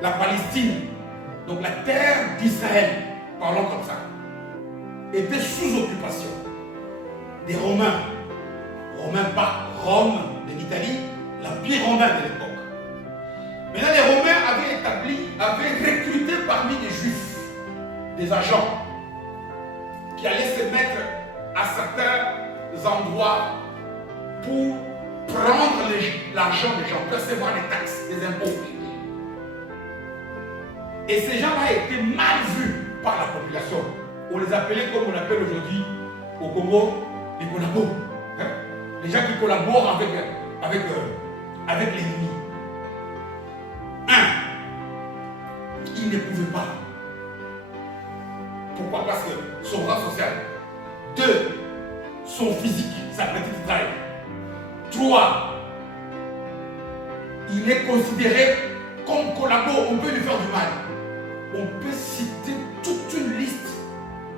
la Palestine, donc la terre d'Israël, parlons comme ça, était sous occupation des Romains. Romains pas Rome de l'Italie, l'empire romain de l'époque. Maintenant, les Romains avaient recruté parmi les Juifs des agents qui allaient se mettre à certains endroits pour prendre l'argent des gens, percevoir les taxes, les impôts. Et ces gens-là étaient mal vus par la population. On les appelait comme on appelle aujourd'hui au Congo les collabos. Hein? Les gens qui collaborent avec l'ennemi. Il ne pouvait pas. Pourquoi? Parce que son rang social. 2, son physique, sa petite taille. 3, il est considéré comme collabo. On peut lui faire du mal. On peut citer toute une liste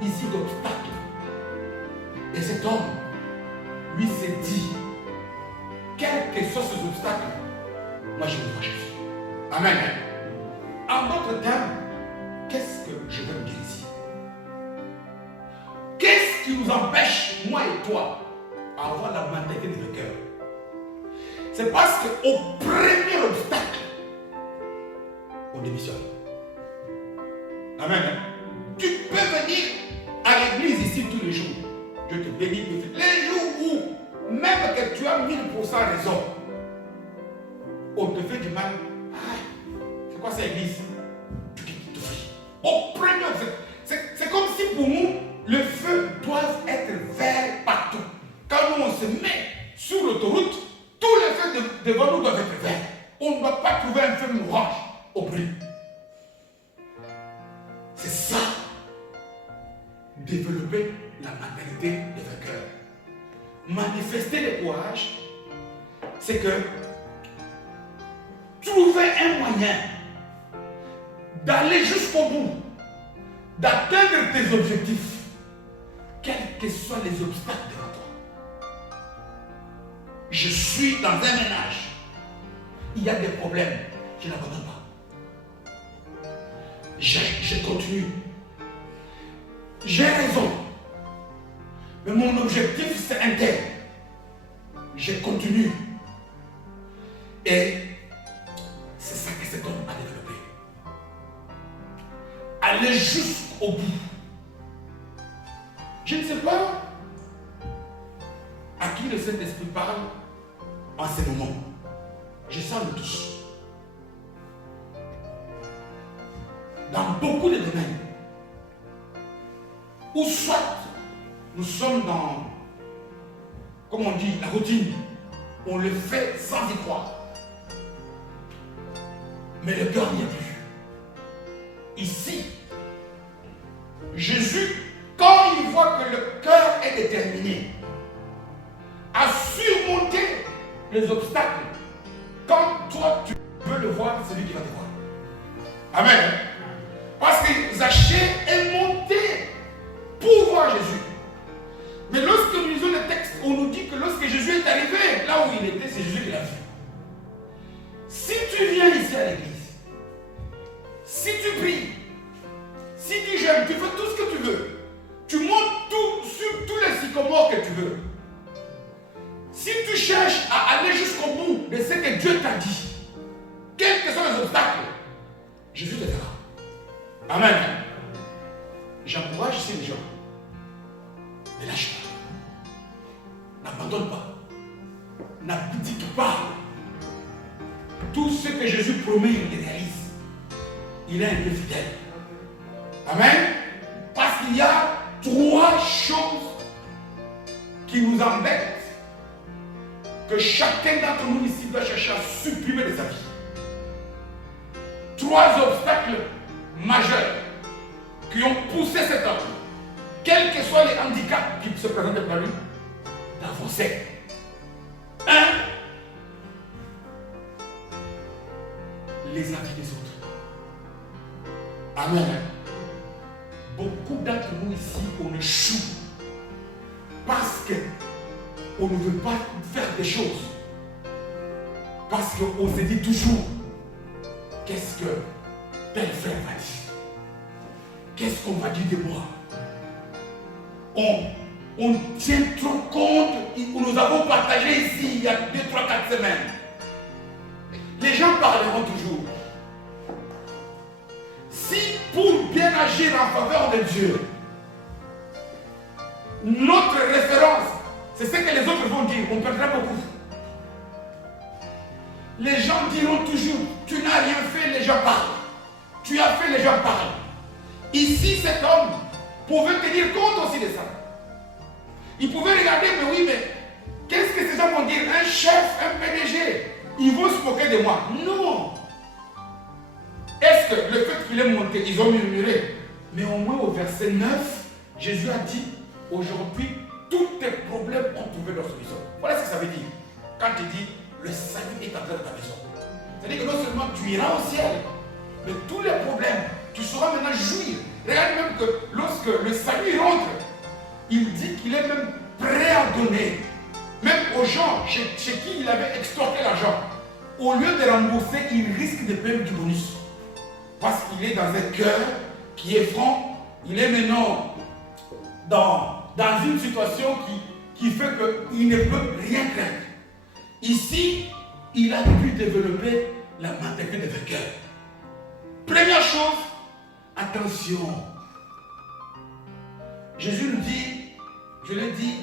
ici d'obstacles. Et cet homme, lui, s'est dit, quels que soient ces obstacles, moi je veux voir Jésus. Amen. En d'autres termes, qu'est-ce que je veux dire ici? Qu'est-ce qui nous empêche, moi et toi, à avoir la mentalité de cœur? C'est parce qu'au premier obstacle, on démissionne. Amen. Tu peux venir à l'église ici tous les jours. Je te bénis. Les jours où, même que tu as 1000% raison, on te fait du mal. C'est quoi cette église? Au premier obstacle. C'est comme si pour nous, le feu doit être vert partout. Quand nous on se met sur l'autoroute, tous les feux devant nous doivent être verts. On ne doit pas trouver un feu orange au bruit. C'est ça. Développer la mentalité de vainqueur. Manifester le courage, c'est que trouver un moyen d'aller jusqu'au bout, d'atteindre tes objectifs, quels que soient les obstacles devant toi. Je suis dans un ménage. Il y a des problèmes. Je n'abandonne pas. Je continue. J'ai raison. Mais mon objectif, c'est interne. Je continue. Et c'est ça que cet homme a développé. Aller jusqu'au bout. Je ne sais pas à qui le Saint-Esprit parle en ce moment. Je sens le tous. Dans beaucoup de domaines, ou soit nous sommes dans, comme on dit, la routine, on le fait sans y croire. Mais le cœur n'y est plus. Ici, Jésus, quand il voit que le cœur est déterminé à surmonter les obstacles, quand toi tu veux le voir, c'est lui qui va te voir. Amen. Parce que Zachée est monté pour voir Jésus. Mais lorsque nous lisons le texte, on nous dit que lorsque Jésus est arrivé, là où il était, c'est Jésus qui l'a vu. Si tu viens ici à l'église, si tu pries, si tu jeûnes, tu fais tout ce que tu veux, tu montes sur tous les sycomores que tu veux. Si tu cherches à aller jusqu'au bout de ce que Dieu t'a dit, quels que soient les obstacles, Jésus te verra. Amen. J'encourage ici les gens. Ne lâche pas. N'abandonne pas. N'abdique pas. Tout ce que Jésus promet, il le réalise. Il est un Dieu fidèle. Amen. Parce qu'il y a 3 choses qui nous embêtent, que chacun d'entre nous ici doit chercher à supprimer de sa vie. 3 obstacles majeurs qui ont poussé cet homme, quels que soient les handicaps qui se présentent devant lui, d'avancer. 1. Les avis des autres. Amen. Beaucoup d'entre nous ici, on échoue parce qu'on ne veut pas faire des choses. Parce qu'on se dit toujours, qu'est-ce que tel frère va dire? Qu'est-ce qu'on va dire de moi? On tient trop compte. Nous avons partagé ici il y a 2, 3, 4 semaines. Les gens parleront toujours. Si pour bien agir en faveur de Dieu, notre référence, c'est ce que les autres vont dire, on perdra beaucoup. Les gens diront toujours, tu n'as rien fait, les gens parlent. Tu as fait, les gens parlent. Ici, cet homme pouvait tenir compte aussi de ça. Il pouvait regarder, mais oui, mais qu'est-ce que ces gens vont dire? Un chef, un PDG, ils vont se moquer de moi. Non. Est-ce que le fait qu'il est monté, ils ont murmuré? Mais au moins au verset 9, Jésus a dit, aujourd'hui, tous tes problèmes ont trouvé leur solution. Voilà ce que ça veut dire. Quand il dit, le salut est entré dans ta maison. C'est-à-dire que non seulement tu iras au ciel, mais tous les problèmes, tu sauras maintenant jouir. Regarde même que lorsque le salut rentre, il dit qu'il est même prêt à donner. Même aux gens chez qui il avait extorqué l'argent. Au lieu de rembourser, il risque de payer du bonus. Parce qu'il est dans un cœur qui est franc. Il est maintenant dans une situation qui fait qu'il ne peut rien craindre. Ici, il a pu développer la mentalité de vainqueur. Première chose, attention. Jésus nous dit, je l'ai dit,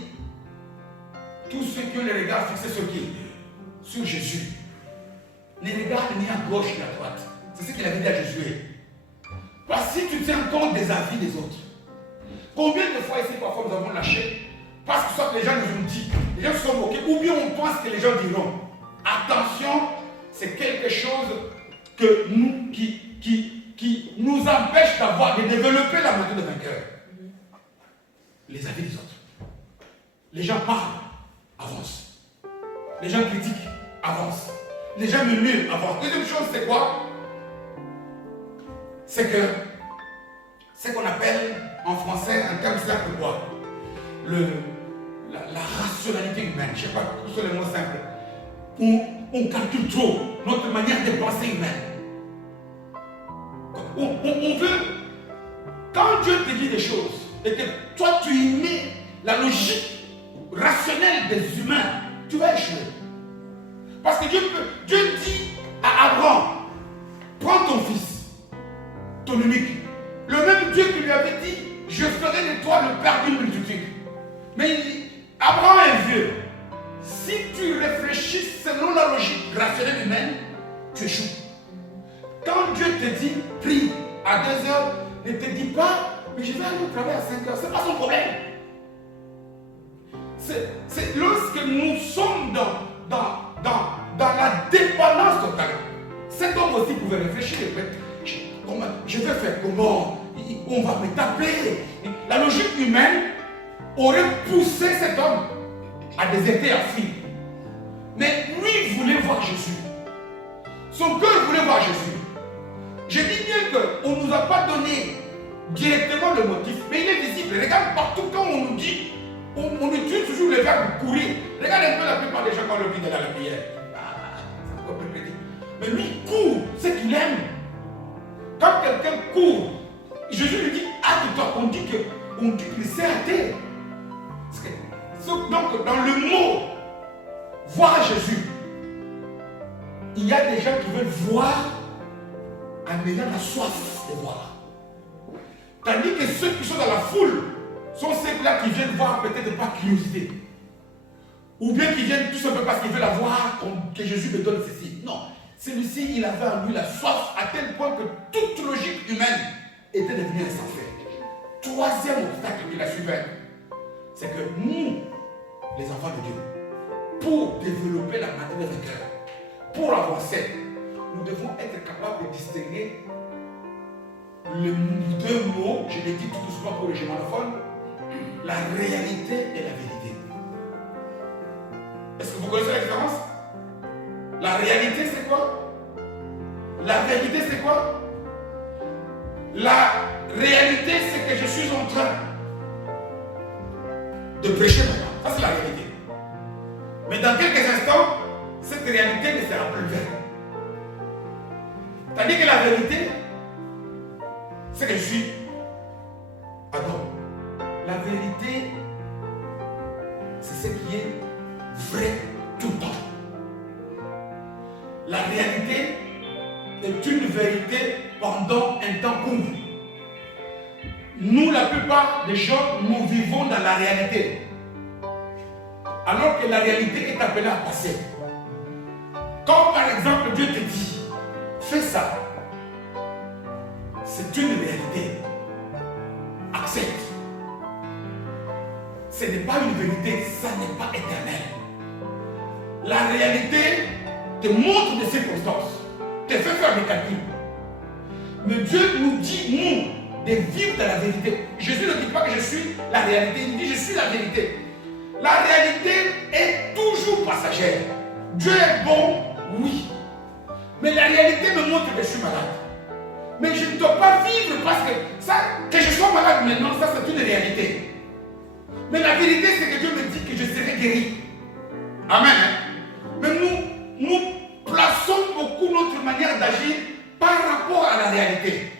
tous ceux qui ont les regards fixés sur qui? Sur Jésus. Ne regarde ni à gauche ni à droite. C'est ce qu'il avait dit à Josué. Parce que si tu tiens compte des avis des autres, combien de fois ici parfois nous avons lâché parce que soit les gens nous ont dit, les gens se sont moqués, ou bien on pense que les gens diront. Attention, c'est quelque chose que nous, qui nous empêche de développer la méthode de vainqueur. Les avis des autres. Les gens parlent, avancent. Les gens critiquent, avancent. Les gens murmurent, avancent. Deuxième chose, c'est quoi? C'est que ce qu'on appelle en français un terme simple quoi? La rationalité humaine. Je ne sais pas tous les mots simples. On calcule trop notre manière de penser humaine. On veut, quand Dieu te dit des choses et que toi tu y mets la logique rationnelle des humains, tu vas échouer. Parce que Dieu dit à Abraham, prends ton fils, ton unique. Le même Dieu qui lui avait dit, je ferai de toi le père d'une multitude. Mais il dit, Abraham est vieux. Si tu réfléchis selon la logique rationnelle humaine, tu échoues. Quand Dieu te dit, prie à 2 heures, ne te dis pas, mais je vais aller au travail à 5 heures. Ce n'est pas son problème. C'est lorsque nous sommes dans la dépendance totale. Cet homme aussi pouvait réfléchir. Je vais faire comment? On va me taper. La logique humaine aurait poussé cet homme à déserter, à fuir. Mais lui voulait voir Jésus. Son cœur voulait voir Jésus. Je dis bien qu'on ne nous a pas donné directement le motif, mais il est visible. Regarde partout quand on nous dit, on utilise toujours le verbe courir. Regarde un peu la plupart des gens quand on le dit dans la prière. Ça peut être. Mais lui il court, c'est qu'il aime. Quand quelqu'un court, Jésus lui dit, hâte-toi. On dit qu'il s'est hâté. Donc dans le mot voir Jésus, il y a des gens qui veulent voir en ayant la soif de voir. Tandis que ceux qui sont dans la foule sont ceux-là qui viennent voir peut-être par curiosité. Ou bien qui viennent tout simplement parce qu'ils veulent avoir que Jésus me donne ceci. Non, celui-ci, il avait en lui la soif à tel point que toute logique humaine était devenu insensé. Troisième obstacle qui la suivait, c'est que nous, les enfants de Dieu, pour développer la maturité de cœur, pour avancer, nous devons être capables de distinguer les deux mots, je l'ai dit tout doucement pour les germanophones, la réalité et la vérité. Est-ce que vous connaissez la différence? La réalité c'est quoi? La vérité c'est quoi? La réalité c'est que je suis en train de prêcher maintenant. Ça c'est la réalité. Mais dans quelques instants, cette réalité ne sera plus vraie. C'est-à-dire que la vérité, c'est que je suis Adam. La vérité, c'est ce qui est vrai tout le temps. La réalité est une vérité pendant un temps court. Nous, la plupart des gens, nous vivons dans la réalité. Alors que la réalité est appelée à passer. Quand par exemple Dieu te dit, fais ça, c'est une réalité. Accepte. Ce n'est pas une vérité, ça n'est pas éternel. La réalité te montre des circonstances, te fait faire des calculs. Mais Dieu nous dit, nous, de vivre dans la vérité. Jésus ne dit pas que je suis la réalité, il dit je suis la vérité. La réalité est toujours passagère. Dieu est bon, oui. Mais la réalité me montre que je suis malade. Mais je ne dois pas vivre parce que ça, que je sois malade maintenant, ça c'est une réalité. Mais la vérité c'est que Dieu me dit que je serai guéri. Amen. Mais nous plaçons beaucoup notre manière d'agir par rapport à la réalité.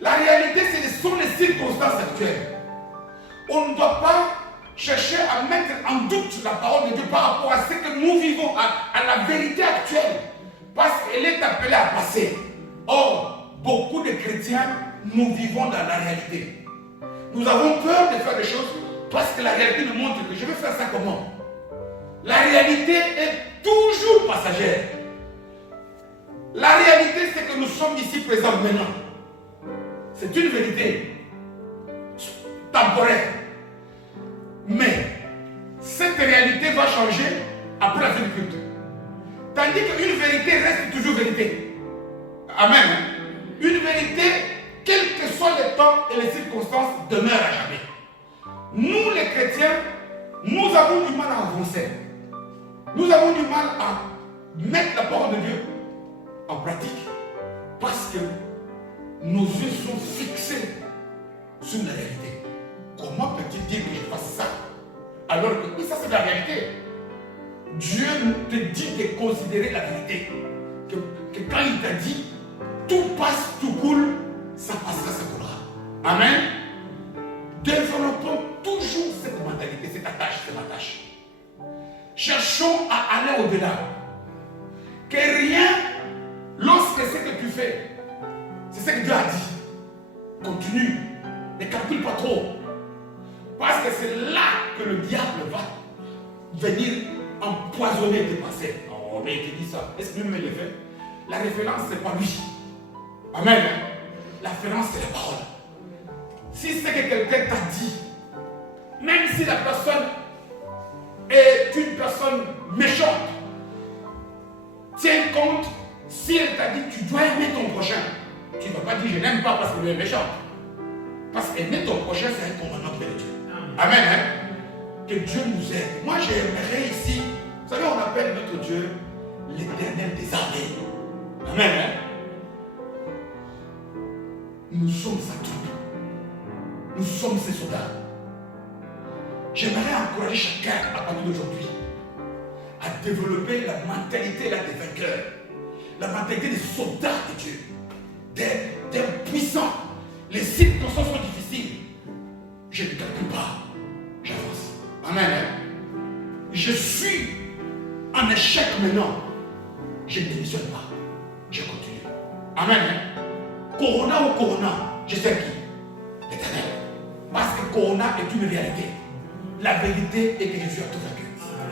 La réalité ce sont les circonstances actuelles. On ne doit pas chercher à mettre en doute la parole de Dieu par rapport à ce que nous vivons, à la vérité actuelle. Parce qu'elle est appelée à passer. Or, beaucoup de chrétiens, nous vivons dans la réalité. Nous avons peur de faire des choses parce que la réalité nous montre que je vais faire ça comment. La réalité est toujours passagère. La réalité, c'est que nous sommes ici présents maintenant. C'est une vérité temporaire. Mais cette réalité va changer après la fin du culte. Tandis qu'une vérité reste toujours vérité. Amen. Une vérité, quels que soient les temps et les circonstances, demeure à jamais. Nous les chrétiens, nous avons du mal à avancer. Nous avons du mal à mettre la parole de Dieu en pratique. Parce que nos yeux sont fixés sur la réalité. Comment peux-tu dire que je fasse ça? Alors que oui, ça c'est la réalité. Dieu te dit de considérer la vérité. Que quand il t'a dit, tout passe, tout coule, ça passera, ça coulera. Amen. Développons toujours cette mentalité, cette attache, cette attache. Cherchons à aller au-delà. Que rien, lorsque ce que tu fais, c'est ce que Dieu a dit, continue, ne calcule pas trop. Parce que c'est là que le diable va venir empoisonner tes pensées. Oh, mais il te dit ça. Est-ce que lui-même le fait? La référence, ce n'est pas lui. Amen. La référence, c'est la parole. Si c'est que quelqu'un t'a dit, même si la personne est une personne méchante, tiens compte, si elle t'a dit tu dois aimer ton prochain, tu ne vas pas dire je n'aime pas parce qu'il est méchant. Parce qu'aimer ton prochain, c'est un commandement de Dieu. Amen. Hein? Que Dieu nous aide. Moi, j'aimerais ici, vous savez, on appelle notre Dieu l'Éternel des armées. Amen. Hein? Nous sommes sa troupe. Nous sommes ses soldats. J'aimerais encourager chacun à partir d'aujourd'hui à développer la mentalité là, des vainqueurs, la mentalité des soldats de Dieu, des puissants. Les circonstances sont difficiles. Je ne calcule pas, j'avance. Amen. Je suis en échec maintenant. Je ne démissionne pas. Je continue. Amen. Corona ou Corona, je sais qui? L'Éternel. Parce que Corona est une réalité. La vérité est que je suis à tout vaincu.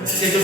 C'est de